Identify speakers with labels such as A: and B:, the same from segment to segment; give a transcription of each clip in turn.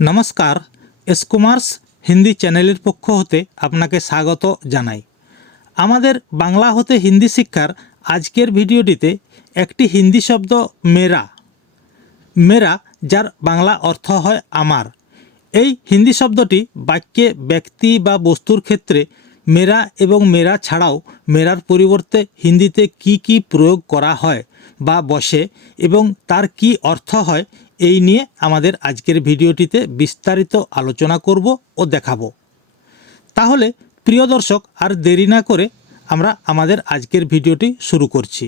A: নমস্কার এসকমার্স হিন্দি চ্যানেলের পক্ষ হতে আপনাকে স্বাগত জানাই। আমাদের বাংলা হতে হিন্দি শিক্ষার আজকের ভিডিওটিতে একটি হিন্দি শব্দ মেরা। মেরা, যার বাংলা অর্থ হয় আমার। এই হিন্দি শব্দটি বাক্যে ব্যক্তি বা বস্তুর ক্ষেত্রে মেরা এবং মেরা ছাড়াও মেরার পরিবর্তে হিন্দিতে কি কি প্রয়োগ করা হয় বা বসে এবং তার কি অর্থ হয় এই নিয়ে আমাদের আজকের ভিডিওটিতে বিস্তারিত আলোচনা করব ও দেখাবো তাহলে প্রিয় দর্শক আর দেরি না করে আমরা আমাদের আজকের ভিডিওটি शुरू করছি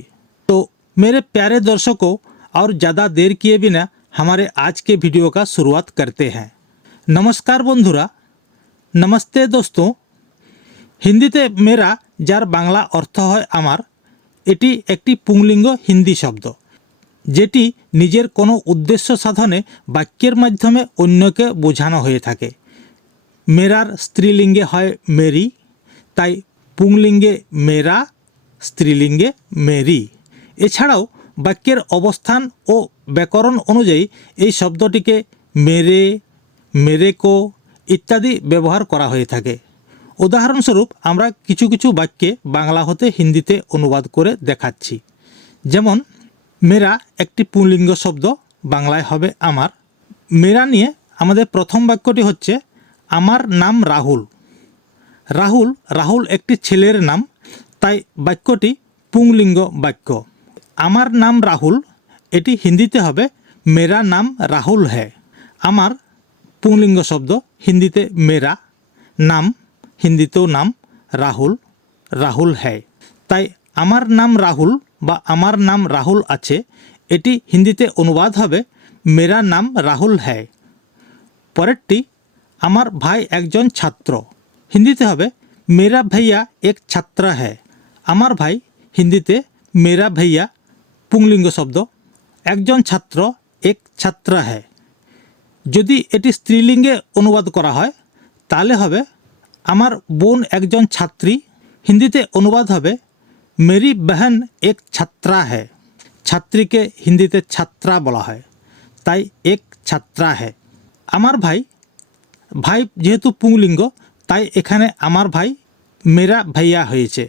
A: तो मेरे प्यारे दर्शकों और ज़्यादा देर किए बिना हमारे आज के वीडियो का शुरुआत करते हैं নমস্কার বন্ধুরা নমস্তে দোস্ত হিন্দিতে মেরা যার বাংলা অর্থ হয় আমার এটি একটি পুংলিঙ্গ হিন্দি শব্দ যেটি নিজের কোনো উদ্দেশ্য সাধনে বাক্যের মাধ্যমে অন্যকে বোঝানো হয়ে থাকে। মেরার স্ত্রীলিঙ্গে হয় মেরি, তাই পুংলিঙ্গে মেরা, স্ত্রীলিঙ্গে মেরি। এছাড়াও বাক্যের অবস্থান ও ব্যাকরণ অনুযায়ী এই শব্দটিকে মেরে, মেরেকো ইত্যাদি ব্যবহার করা হয়ে থাকে। উদাহরণস্বরূপ আমরা কিছু কিছু বাক্যে বাংলা হতে হিন্দিতে অনুবাদ করে দেখাচ্ছি। যেমন মেরা একটি পুংলিঙ্গ শব্দ বাংলায় হবে আমার। মেরা নিয়ে আমাদের প্রথম বাক্যটি হচ্ছে, আমার নাম রাহুল। রাহুল রাহুল একটি ছেলের নাম, তাই বাক্যটি পুংলিঙ্গ বাক্য। আমার নাম রাহুল। এটি হিন্দিতে হবে, মেরা নাম রাহুল হ্যায়। আমার পুংলিঙ্গ শব্দ হিন্দিতে, মেরা নাম, হিন্দিতেও নাম, রাহুল রাহুল হ্যায়। তাই, আমার নাম রাহুল। বা আমার নাম রাহুল আছে, এটি হিন্দিতে অনুবাদ হবে, মেরা নাম রাহুল হ্যায়। পরেরটি, আমার ভাই একজন ছাত্র। হিন্দিতে হবে, মেরা ভাইয়া এক ছাত্র হ্যায়। আমার ভাই হিন্দিতে, মেরা ভাইয়া, পুংলিঙ্গ শব্দ, একজন ছাত্র এক ছাত্র হ্যায়। যদি এটি স্ত্রীলিঙ্গে অনুবাদ করা হয়, তাহলে হবে, আমার বোন একজন ছাত্রী। হিন্দিতে অনুবাদ হবে মেরি বহন এক ছাত্রা হ্যায় ছাত্রীকে হিন্দিতে ছাত্রা বলা হয়। তাই এক ছাত্রা হ্যায় আমার ভাই ভাই যেহেতু পুংলিঙ্গ, তাই এখানে আমার ভাই মেরা ভাইয়া হয়েছে।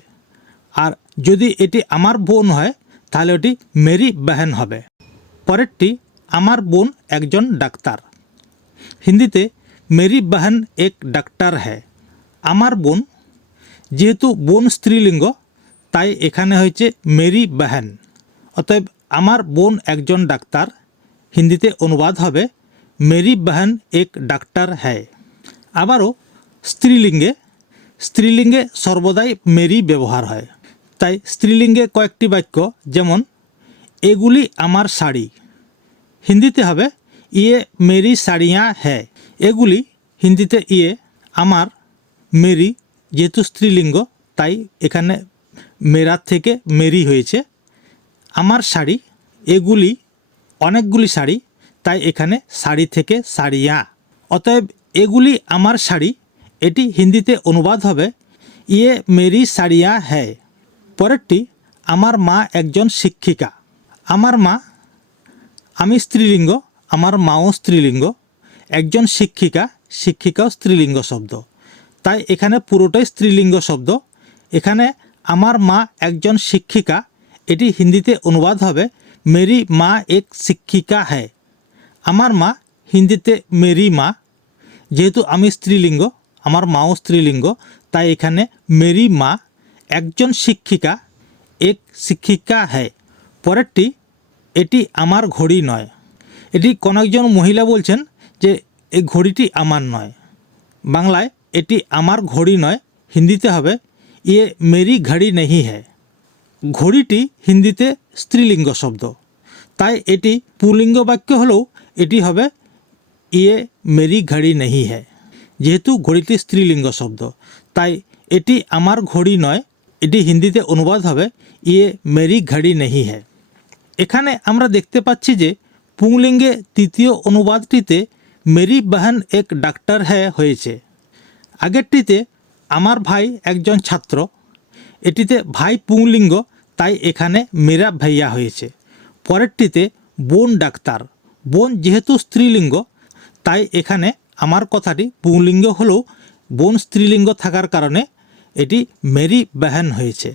A: আর যদি এটি আমার বোন হয়, তাহলে ওটি মেরি বহন হবে। পরেরটি, আমার বোন একজন ডাক্তার। হিন্দিতে মেরি বহন এক ডাক্তার হ্যায় আমার বোন, যেহেতু বোন স্ত্রীলিঙ্গ তাই এখানে হয়েছে মেরি বহন। অতএব আমার বোন একজন ডাক্তার, হিন্দিতে অনুবাদ হবে, মেরি বহন এক ডাক্তার হ্যায়। আবারও স্ত্রীলিঙ্গে স্ত্রীলিঙ্গে সর্বদাই মেরি ব্যবহার হয়। তাই স্ত্রীলিঙ্গে কয়েকটি বাক্য যেমন, এগুলি আমার শাড়ি। হিন্দিতে হবে ইয়ে মেরি শাড়িয়া হ্যায়। এগুলি হিন্দিতে ইয়ে আমার মেরি, যেহেতু স্ত্রীলিঙ্গ, তাই এখানে মেরার থেকে মেরি হয়েছে। আমার শাড়ি, এগুলি অনেকগুলি শাড়ি, তাই এখানে শাড়ি থেকে শাড়িয়া অতএব এগুলি আমার শাড়ি, এটি হিন্দিতে অনুবাদ হবে ইয়ে মেরি শাড়িয়া হ্যায়। পরেরটি, আমার মা একজন শিক্ষিকা। আমার মা, আমি স্ত্রীলিঙ্গ, আমার মাও স্ত্রীলিঙ্গ। একজন শিক্ষিকা, শিক্ষিকাও স্ত্রীলিঙ্গ শব্দ। তাই এখানে পুরোটাই স্ত্রীলিঙ্গ শব্দ। এখানে আমার মা একজন শিক্ষিকা। এটি হিন্দিতে অনুবাদ হবে, মেরি মা এক শিক্ষিকা হ্যায়। আমার মা হিন্দিতে, মেরি মা। যেহেতু আমি স্ত্রীলিঙ্গ, আমার মাও স্ত্রীলিঙ্গ, তাই এখানে, মেরি মা, একজন শিক্ষিকা, এক শিক্ষিকা হ্যায়। পরেরটি, এটি আমার ঘড়ি নয়। এটি কোনো একজন মহিলা বলছেন যে এই ঘড়িটি আমার নয়। বাংলায়, এটি আমার ঘড়ি নয়। হিন্দিতে হবে ইয়ে মেরি ঘড়ি নেহি হ্যায় ঘড়িটি হিন্দিতে স্ত্রীলিঙ্গ শব্দ। তাই এটি পুলিঙ্গ বাক্য হলেও এটি হবে ইয়ে মেরি ঘড়ি নেহি হ্যায় যেহেতু ঘড়িটি স্ত্রীলিঙ্গ শব্দ। তাই এটি আমার ঘড়ি নয়, এটি হিন্দিতে অনুবাদ হবে ইয়ে মেরি ঘড়ি নেহি হ্যায় এখানে আমরা দেখতে পাচ্ছি যে পুংলিঙ্গে তৃতীয় অনুবাদটিতে মেরি বাহন এক ডাক্তার হ্যায় হয়েছে। আগেরটিতে আমার ভাই একজন ছাত্র। এটিতে ভাই পুংলিঙ্গ, তাই এখানে মেরা ভাইয়া হয়েছে। পরেরটিতে বোন ডাক্তার। বোন যেহেতু স্ত্রীলিঙ্গ, তাই এখানে আমার কথাটি পুংলিঙ্গ হলেও বোন স্ত্রীলিঙ্গ থাকার কারণে এটি মেরি বেহেন হয়েছে।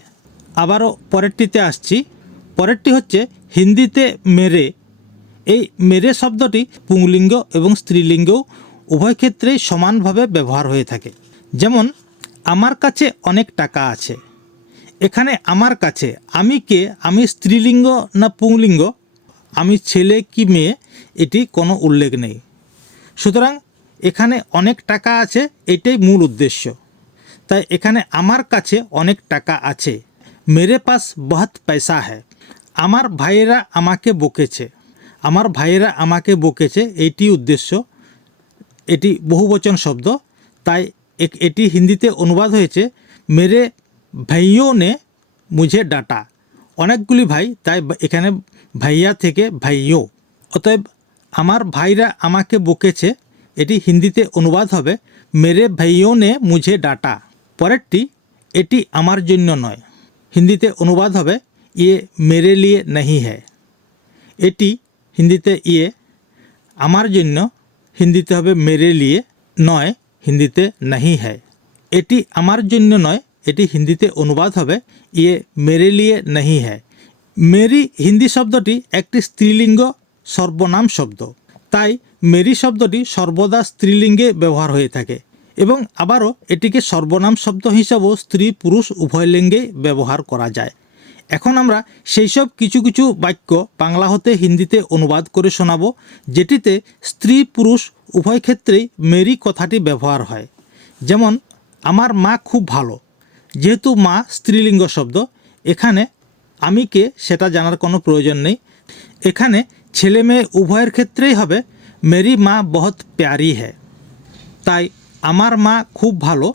A: আবারও পরেরটিতে আসছি। পরেরটি হচ্ছে হিন্দিতে মেরে। এই মেরে শব্দটি পুংলিঙ্গ এবং স্ত্রীলিঙ্গ উভয় ক্ষেত্রেই সমানভাবে ব্যবহার হয়ে থাকে। যেমন আমার কাছে অনেক টাকা আছে। এখানে আমার কাছে, আমি কে? আমি স্ত্রীলিঙ্গ না পুংলিঙ্গ? আমি ছেলে কি মেয়ে? এটি কোনো উল্লেখ নেই। সুতরাং এখানে অনেক টাকা আছে, এটাই মূল উদ্দেশ্য। তাই এখানে আমার কাছে অনেক টাকা আছে। মেরে পাস বহৎ পয়সা হ্যায়। আমার ভাইয়েরা আমাকে বকেছে। আমার ভাইয়েরা আমাকে বকেছে এইটি উদ্দেশ্য। এটি বহুবচন শব্দ। তাই এটি হিন্দিতে অনুবাদ হয়েছে মেরে ভাইও নে মুঝে ডাটা অনেকগুলি ভাই তাই এখানে ভাইয়া থেকে ভাইও অতএব আমার ভাইরা আমাকে বকেছে এটি হিন্দিতে অনুবাদ হবে মেরে ভাইও নে মুঝে ডাটা পরেরটি এটি আমার জন্য নয় হিন্দিতে অনুবাদ হবে ইয়ে মেরে লিয়ে নাহি হ্যায় এটি হিন্দিতে ইয়ে আমার জন্য হিন্দিতে হবে মেরে লিয়ে নয় হিন্দিতে নাহি হ্যায়। এটি আমার জন্য নয়, এটি হিন্দিতে অনুবাদ হবে। ইয়ে মেরে লিয়ে নাহি হ্যায়। মেরি হিন্দি শব্দটি একটি স্ত্রীলিঙ্গ সর্বনাম শব্দ। তাই মেরি শব্দটি সর্বদা স্ত্রীলিঙ্গে ব্যবহার হয়ে থাকে এবং আবারও এটিকে সর্বনাম শব্দ হিসাবেও স্ত্রী পুরুষ উভয় লিঙ্গে ব্যবহার করা যায়। এখন আমরা সেই সব কিছু কিছু বাক্য বাংলা হতে হিন্দিতে অনুবাদ করে শোনাবো, যেটিতে স্ত্রী পুরুষ উভয় ক্ষেত্রেই মেরি কথাটি ব্যবহার হয়। যেমন, আমার মা খুব ভালো। যেহেতু মা স্ত্রীলিঙ্গ শব্দ, এখানে আমি কে সেটা জানার কোনো প্রয়োজন নেই। এখানে ছেলে মেয়ে উভয়ের ক্ষেত্রেই হবে, মেরি মা বহুত প্যারি হ্যাঁ তাই, আমার মা খুব ভালো,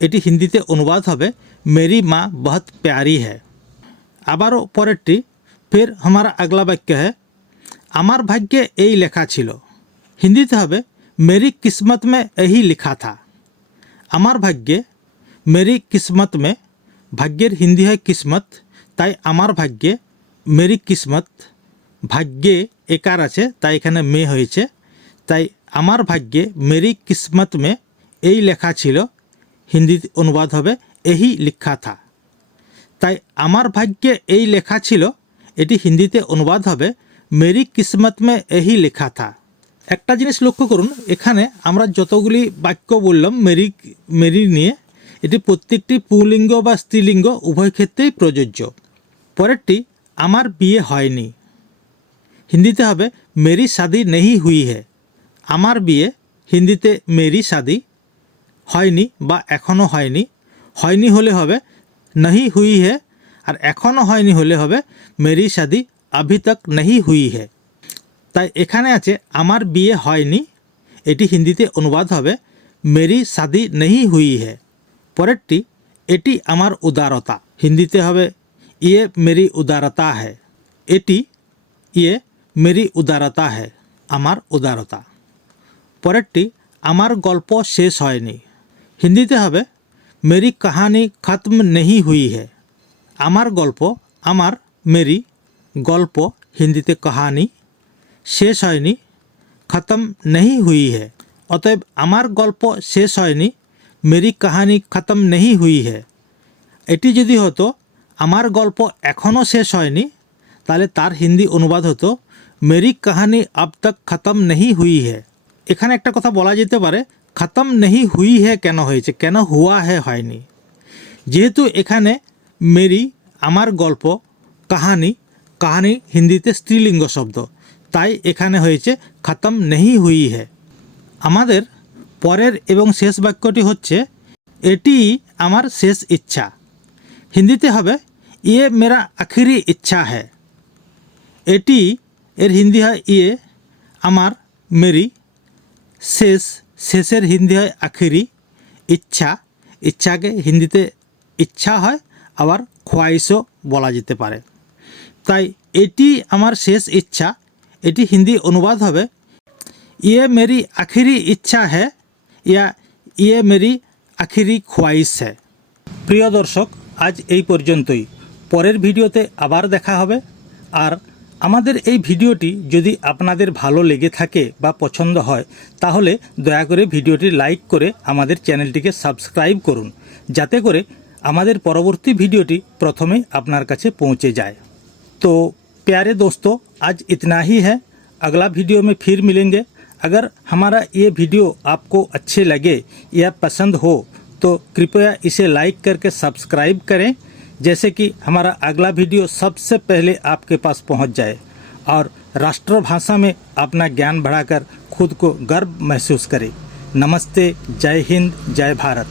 A: এটি হিন্দিতে অনুবাদ হবে, মেরি মা বহুত প্যারি হ্যাঁ আবারও পরেরটি, ফের আমার আগলা বাক্য হ্যাঁ আমার ভাগ্যে এই লেখা ছিল। হিন্দিতে হবে মেরি কিসমত মে এই লিখা থা আমার ভাগ্যে মেরি কিসমত মে ভাগ্যের হিন্দি হয় কিসমত তাই আমার ভাগ্যে মেরি কিসমত ভাগ্যে একার আছে তাই এখানে মে হয়েছে তাই আমার ভাগ্যে মেরি কিসমত মে এই লেখা ছিল হিন্দি অনুবাদ হবে এই লিখা থা তাই আমার ভাগ্যে এই লেখা ছিল এটি হিন্দিতে অনুবাদ হবে মেরি কিসমত মে এই লেখা থা একটা জিনিস লক্ষ্য করুন, এখানে আমরা যতগুলি বাক্য বললাম, মেরি মেরি নিয়ে, এটি প্রত্যেকটি পুলিঙ্গ বা স্ত্রীলিঙ্গ উভয় ক্ষেত্রেই প্রযোজ্য। পরেরটি, আমার বিয়ে হয়নি। হিন্দিতে হবে, মেরি সাদি নেহি হুই হে। আমার বিয়ে, হিন্দিতে মেরি সাদি হয়নি বা এখনও হয়নি। হয়নি হলে হবে, নাহি হুই হে। আর এখনও হয়নি হলে হবে, মেরি সাদি আভি তক হুই হে। তাই এখানে আছে, আমার বিয়ে হয়নি। এটি হিন্দিতে অনুবাদ হবে, মেরি সাদি নেহি হুই হে। পরেরটি, এটি আমার উদারতা। হিন্দিতে হবে ইয়ে মেরি উদারতা হে। এটি ইয়ে মেরি উদারতা হে, আমার উদারতা। পরেরটি, আমার গল্প শেষ হয়নি। হিন্দিতে হবে, মেরি কাহানি খতম নেহি হুই হে। আমার গল্প, আমার মেরি গল্প, হিন্দিতে কাহানি। শেষ হয়নি খতম নেহি হুই হে অতএব আমার গল্প শেষ হয়নি মেরি কাহানি খতম নেহি হুই হে এটি যদি হতো আমার গল্প এখনও শেষ হয়নি তাহলে তার হিন্দি অনুবাদ হতো মেরি কাহানি আব তক খতম নেহি হুই হে এখানে একটা কথা বলা যেতে পারে খতম নেহি হুই হে কেন হয়েছে কেন হুয়া হে হয়নি যেহেতু এখানে মেরি আমার গল্প কাহানি কাহানি হিন্দিতে স্ত্রীলিঙ্গ শব্দ তাই এখানে হয়েছে, খতম নেহি হুই হে। আমাদের পরের এবং শেষ বাক্যটি হচ্ছে, এটি আমার শেষ ইচ্ছা। হিন্দিতে হবে ইয়ে মেরা আখিরি ইচ্ছা হ্যায় এটি, এর হিন্দি হয় ইয়ে আমার মেরি। শেষ, শেষের হিন্দি হয়, আখিরি ইচ্ছা। ইচ্ছাকে হিন্দিতে ইচ্ছা হয়, আবার খোয়াইশও বলা যেতে পারে। তাই, এটি আমার শেষ ইচ্ছা। এটি হিন্দি অনুবাদ হবে। ইয়ে মেরি আখিরি ইচ্ছা হ্যাঁ ইয়া ইয়ে মেরি আখিরি খোয়াইশ হ্যাঁ প্রিয় দর্শক, আজ এই পর্যন্তই। পরের ভিডিওতে আবার দেখা হবে। আর আমাদের এই ভিডিওটি যদি আপনাদের ভালো লেগে থাকে বা পছন্দ হয়, তাহলে দয়া করে ভিডিওটি লাইক করে আমাদের চ্যানেলটিকে সাবস্ক্রাইব করুন, যাতে করে আমাদের পরবর্তী ভিডিওটি প্রথমে আপনার কাছে পৌঁছে যায়। तो प्यारे दोस्तों, आज इतना ही है। अगला वीडियो में फिर मिलेंगे। अगर हमारा ये वीडियो आपको अच्छे लगे या पसंद हो तो कृपया इसे लाइक करके सब्सक्राइब करें, जैसे कि हमारा अगला वीडियो सबसे पहले आपके पास पहुँच जाए। और राष्ट्रभाषा में अपना ज्ञान बढ़ाकर खुद को गर्व महसूस करें। नमस्ते, जय हिंद, जय भारत।